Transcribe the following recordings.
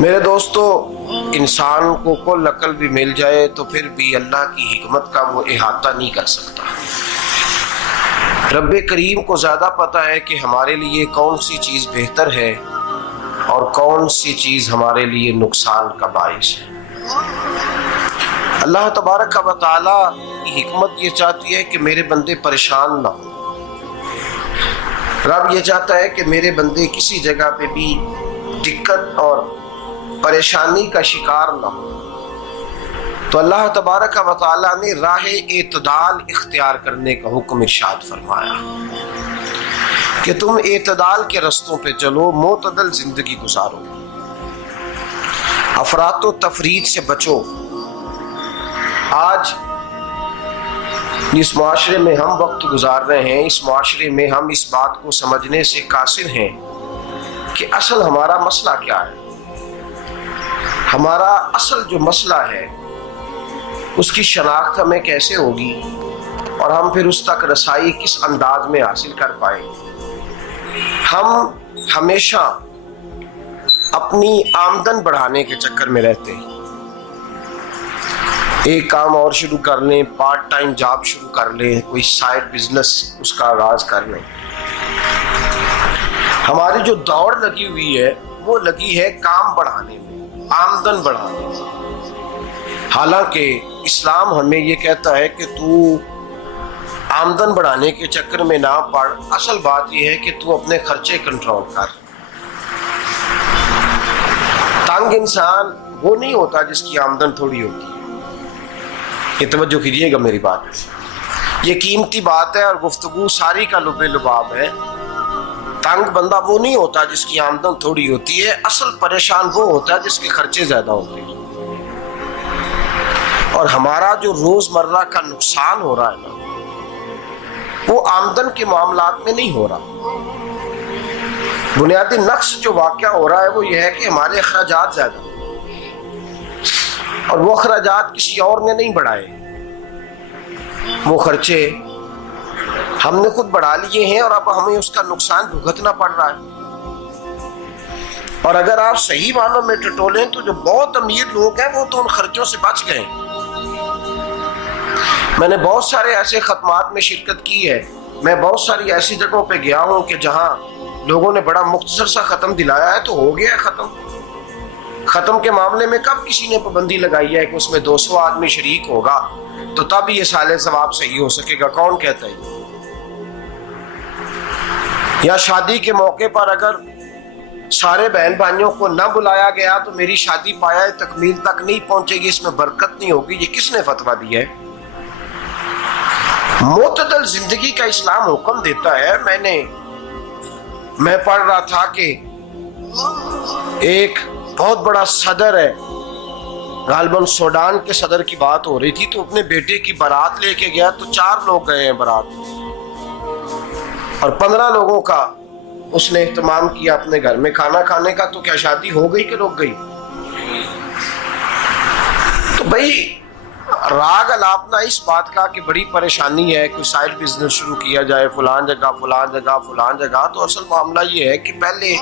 میرے دوستو، انسان کو کل عقل بھی مل جائے تو پھر بھی اللہ کی حکمت کا وہ احاطہ نہیں کر سکتا۔ رب کریم کو زیادہ پتہ ہے کہ ہمارے لیے کون سی چیز بہتر ہے اور کون سی چیز ہمارے لیے نقصان کا باعث ہے۔ اللہ تبارک و تعالی کی حکمت یہ چاہتی ہے کہ میرے بندے پریشان نہ ہوں۔ رب یہ چاہتا ہے کہ میرے بندے کسی جگہ پہ بھی دقت اور پریشانی کا شکار نہ ہو۔ تو اللہ تبارک و تعالی نے راہ اعتدال اختیار کرنے کا حکم ارشاد فرمایا کہ تم اعتدال کے رستوں پہ چلو، معتدل زندگی گزارو، افراط و تفریط سے بچو۔ آج جس معاشرے میں ہم وقت گزار رہے ہیں، اس معاشرے میں ہم اس بات کو سمجھنے سے قاصر ہیں کہ اصل ہمارا مسئلہ کیا ہے۔ ہمارا اصل جو مسئلہ ہے اس کی شناخت ہمیں کیسے ہوگی اور ہم پھر اس تک رسائی کس انداز میں حاصل کر پائیں۔ ہم ہمیشہ اپنی آمدن بڑھانے کے چکر میں رہتے ہیں، ایک کام اور شروع کر لیں، پارٹ ٹائم جاب شروع کر لیں، کوئی سائیڈ بزنس اس کا آغاز کر لیں۔ ہماری جو دوڑ لگی ہوئی ہے وہ لگی ہے کام بڑھانے میں، آمدن بڑھانے میں۔ حالانکہ اسلام ہمیں یہ کہتا ہے کہ تو آمدن بڑھانے کے چکر میں نہ پڑ، اصل بات یہ ہے کہ تو اپنے خرچے کنٹرول کر۔ تنگ انسان وہ نہیں ہوتا جس کی آمدن تھوڑی ہوتی ہے۔ یہ توجہ کیجیے گا میری بات، یہ قیمتی بات ہے اور گفتگو ساری کا لب لباب ہے۔ تنگ بندہ وہ نہیں ہوتا جس کی آمدن تھوڑی ہوتی ہے، اصل پریشان وہ ہوتا ہے جس کے خرچے زیادہ ہوتے ہیں۔ اور ہمارا جو روزمرہ کا نقصان ہو رہا ہے نا، وہ آمدن کے معاملات میں نہیں ہو رہا۔ بنیادی نقص جو واقعہ ہو رہا ہے وہ یہ ہے کہ ہمارے اخراجات زیادہ ہیں اور وہ اخراجات کسی اور نے نہیں بڑھائے، وہ خرچے ہم نے خود بڑھا لیے ہیں اور اب ہمیں اس کا نقصان بھگتنا پڑ رہا ہے۔ اور اگر آپ صحیح معنوں میں ٹٹولیں تو جو بہت امیر لوگ ہیں وہ تو ان خرچوں سے بچ گئے۔ میں نے بہت سارے ایسے ختمات میں شرکت کی ہے، میں بہت ساری ایسی جگہوں پہ گیا ہوں کہ جہاں لوگوں نے بڑا مختصر سا ختم دلایا ہے تو ہو گیا ہے ختم۔ ختم کے معاملے میں کب کسی نے پابندی لگائی ہے کہ اس میں 200 آدمی شریک ہوگا تو تب یہ سالے ثواب صحیح ہو سکے گا؟ کون کہتا ہے؟ یا شادی کے موقع پر اگر سارے بہن بھائیوں کو نہ بلایا گیا تو میری شادی پایہ تکمیل تک نہیں پہنچے گی، اس میں برکت نہیں ہوگی، یہ کس نے فتویٰ دیا ہے؟ معتدل زندگی کا اسلام حکم دیتا ہے۔ میں پڑھ رہا تھا کہ ایک بہت بڑا صدر ہے، غالباً سوڈان کے صدر کی بات ہو رہی تھی، تو اپنے بیٹے کی بارات لے کے گیا تو 4 لوگ گئے ہیں بارات اور 15 لوگوں کا اس نے اہتمام کیا اپنے گھر میں کھانا کھانے کا۔ تو کیا شادی ہو گئی کہ رک گئی؟ تو بھائی راگ الاپنا اس بات کا کہ بڑی پریشانی ہے، کوئی سائیڈ بزنس شروع کیا جائے فلان جگہ فلان جگہ فلان جگہ، تو اصل معاملہ یہ ہے کہ پہلے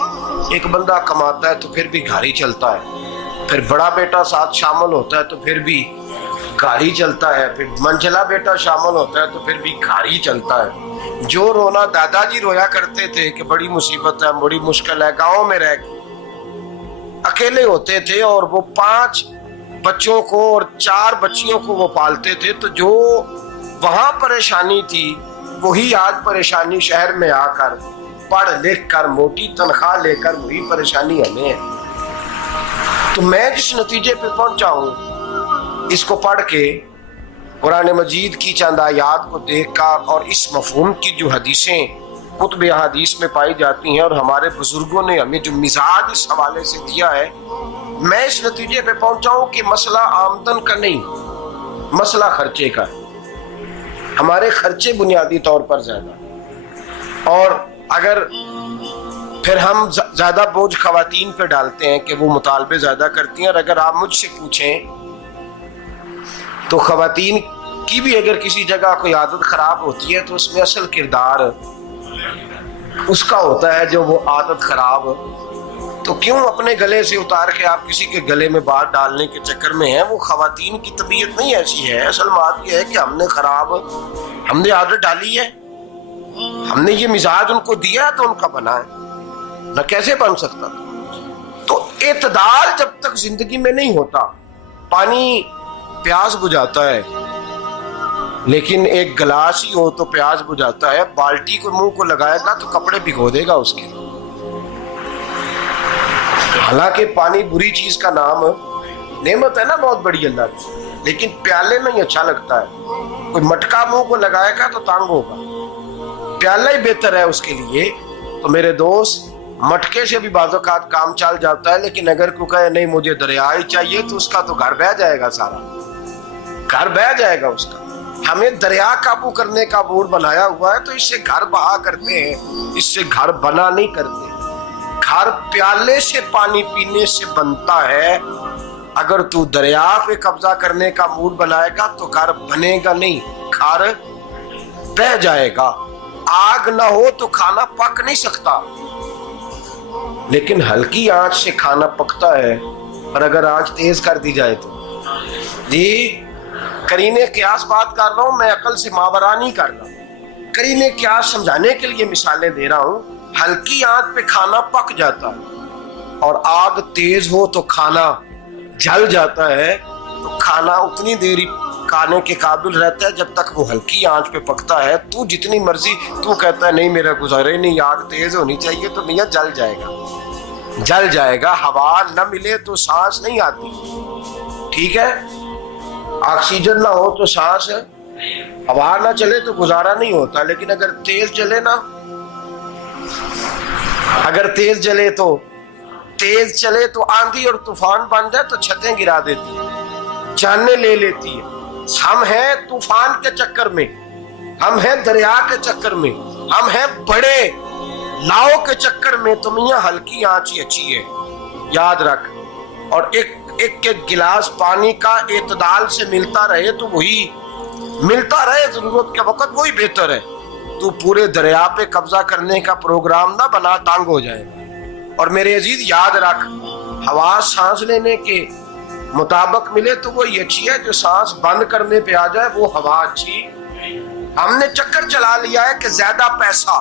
ایک بندہ کماتا ہے تو پھر بھی گھر ہی چلتا ہے، پھر بڑا بیٹا ساتھ شامل ہوتا ہے تو پھر بھی گھر ہی چلتا ہے، پھر منجلا بیٹا شامل ہوتا ہے تو پھر بھی گھر ہی چلتا ہے۔ جو رونا دادا جی رویا کرتے تھے کہ بڑی مصیبت ہے، بڑی مشکل ہے، گاؤں میں رہ اکیلے ہوتے تھے اور وہ 5 بچوں کو اور 4 بچیوں کو وہ پالتے تھے، تو جو وہاں پریشانی تھی وہی آج پریشانی شہر میں آ کر پڑھ لکھ کر موٹی تنخواہ لے کر وہی پریشانی ہمیں ہے۔ تو میں جس نتیجے پہ پہنچا ہوں اس کو پڑھ کے، قرآن مجید کی چند آیات کو دیکھ کر اور اس مفہوم کی جو حدیثیں کتب احادیث میں پائی جاتی ہیں اور ہمارے بزرگوں نے ہمیں جو مزاج اس حوالے سے دیا ہے، میں اس نتیجے پہ پہنچا ہوں کہ مسئلہ آمدن کا نہیں، مسئلہ خرچے کا ہے۔ ہمارے خرچے بنیادی طور پر زیادہ، اور اگر پھر ہم زیادہ بوجھ خواتین پہ ڈالتے ہیں کہ وہ مطالبے زیادہ کرتی ہیں، اور اگر آپ مجھ سے پوچھیں تو خواتین کی بھی اگر کسی جگہ کوئی عادت خراب ہوتی ہے تو اس میں اصل کردار اس کا ہوتا ہے جو وہ عادت خراب تو کیوں اپنے گلے سے اتار کے آپ کسی کے گلے میں بات ڈالنے کے چکر میں ہیں؟ وہ خواتین کی طبیعت نہیں ایسی ہے. اصل بات یہ ہے کہ ہم نے عادت ڈالی ہے, ہم نے یہ مزاج ان کو دیا تو ان کا بنا ہے, نہ کیسے بن سکتا. تو اعتدال جب تک زندگی میں نہیں ہوتا, پانی پیاس بجھاتا ہے لیکن ایک گلاس ہی ہو تو پیاس بجھاتا ہے, بالٹی کو منہ کو لگائے گا تو کپڑے بھگو دے گا اس کے. حالانکہ پانی بری چیز کا نام نعمت ہے نا بہت بڑی اللہ کی, لیکن پیالے میں ہی اچھا لگتا ہے. کوئی مٹکا منہ کو لگائے گا تو تانگ ہوگا, پیالہ ہی بہتر ہے اس کے لیے. تو میرے دوست, مٹکے سے بھی بعض اوقات کام چل جاتا ہے, لیکن اگر کوئی کہے نہیں مجھے دریا ہی چاہیے تو اس کا تو گھر بہ جائے گا, سارا گھر بہ جائے گا اس کا. ہمیں دریا قابو کرنے کا موڈ بنایا ہوا ہے تو اس سے گھر بہا کرتے ہیں, اس سے گھر بنا نہیں کرتے. گھر پیالے سے پانی پینے سے بنتا ہے. اگر تو دریا پہ قبضہ کرنے کا موڈ بنائے گا تو گھر بنے گا نہیں, گھر بہ جائے گا. آگ نہ ہو تو کھانا پک نہیں سکتا, لیکن ہلکی آنچ سے کھانا پکتا ہے. اور اگر آنچ تیز کر دی جائے تو جی قرینے قیاس بات کر رہا ہوں, میں عقل سے ماورا نہیں کر رہا. قرینے قیاس سمجھانے کے لیے مثالیں دے رہا ہوں. ہلکی آنچ پہ کھانا پک جاتا ہے اور آگ تیز ہو تو کھانا جل جاتا ہے. تو کھانا اتنی دیر کھانے کے قابل رہتا ہے جب تک وہ ہلکی آنچ پہ پکتا ہے. تو جتنی مرضی تو کہتا ہے نہیں میرا گزارے نہیں, آگ تیز ہونی چاہیے, تو میاں جل جائے گا, جل جائے گا. ہوا نہ ملے تو سانس نہیں آتی, ٹھیک ہے, آکسیجن نہ ہو تو سانس, ہوا نہ چلے تو گزارا نہیں ہوتا. لیکن اگر تیز جلے نا, اگر تیز جلے تو تیز چلے تو آندھی اور طوفان بن جائے تو چھتیں گرا دیتی ہے, جانیں لے لیتی ہے. ہم ہیں طوفان کے چکر میں, ہم ہیں دریا کے چکر میں, ہم ہیں بڑے لاؤ کے چکر میں. تو میاں ہلکی آنچ ہی اچھی ہے, یاد رکھ. اور ایک گلاس پانی کا اعتدال سے ملتا رہے تو وہی ملتا رہے, ضرورت کے وقت وہی بہتر ہے. تو پورے دریا پہ قبضہ کرنے کا پروگرام نہ بنا, تانگ ہو جائے گا. اور میرے عزیز یاد رکھ, ہوا سانس لینے کے مطابق ملے تو وہی اچھی ہے, جو سانس بند کرنے پہ آ جائے وہ ہوا اچھی. ہم نے چکر چلا لیا ہے کہ زیادہ پیسہ,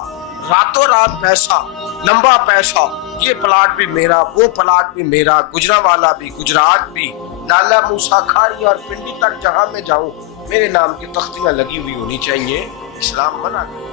راتوں رات پیسہ, لمبا پیسہ, یہ پلاٹ بھی میرا, وہ پلاٹ بھی میرا, گجرانوالا بھی, گجرات بھی, لالا موسیٰ کھاری اور پنڈی تک جہاں میں جاؤں میرے نام کی تختیاں لگی ہوئی ہونی چاہیے. اسلام منع کرتا ہے.